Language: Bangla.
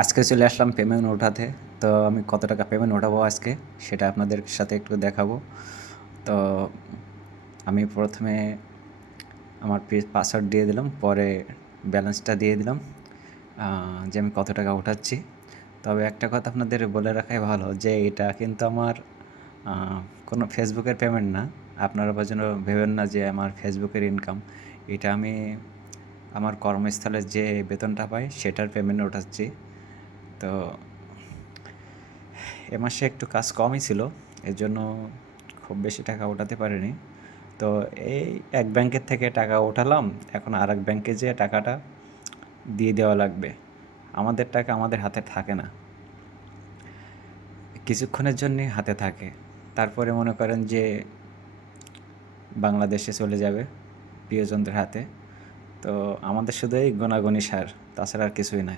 আজকে চলে আসলাম পেমেন্ট ওঠাতে। তো আমি কত টাকা পেমেন্ট ওঠাবো আজকে সেটা আপনাদের সাথে একটু দেখাবো। তো আমি প্রথমে আমার পাসওয়ার্ড দিয়ে দিলাম, পরে ব্যালেন্সটা দিয়ে দিলাম যে আমি কত টাকা উঠাচ্ছি। তবে একটা কথা আপনাদের বলে রাখাই ভালো যে এটা কিন্তু আমার কোনো ফেসবুকের পেমেন্ট না। আপনারা যেন ভেবেন না যে আমার ফেসবুকের ইনকাম। এটা আমি আমার কর্মস্থলে যে বেতনটা পাই সেটার পেমেন্ট ওঠাচ্ছি। তো এ মাসে একটু কাজ কমই ছিল, এজন্য খুব বেশি টাকা ওঠাতে পারিনি। তো এই এক ব্যাংকের থেকে টাকা ওঠালাম, এখন আরেক ব্যাংকে যেয়ে টাকাটা দিয়ে দেওয়া লাগবে। আমাদের টাকা আমাদের হাতে থাকে না, কিছুক্ষণের জন্যই হাতে থাকে, তারপরে মনে করেন যে বাংলাদেশে চলে যাবে প্রিয়জনদের হাতে। তো আমাদের শুধু এই গোনাগুনি সার, তাছাড়া আর কিছুই না।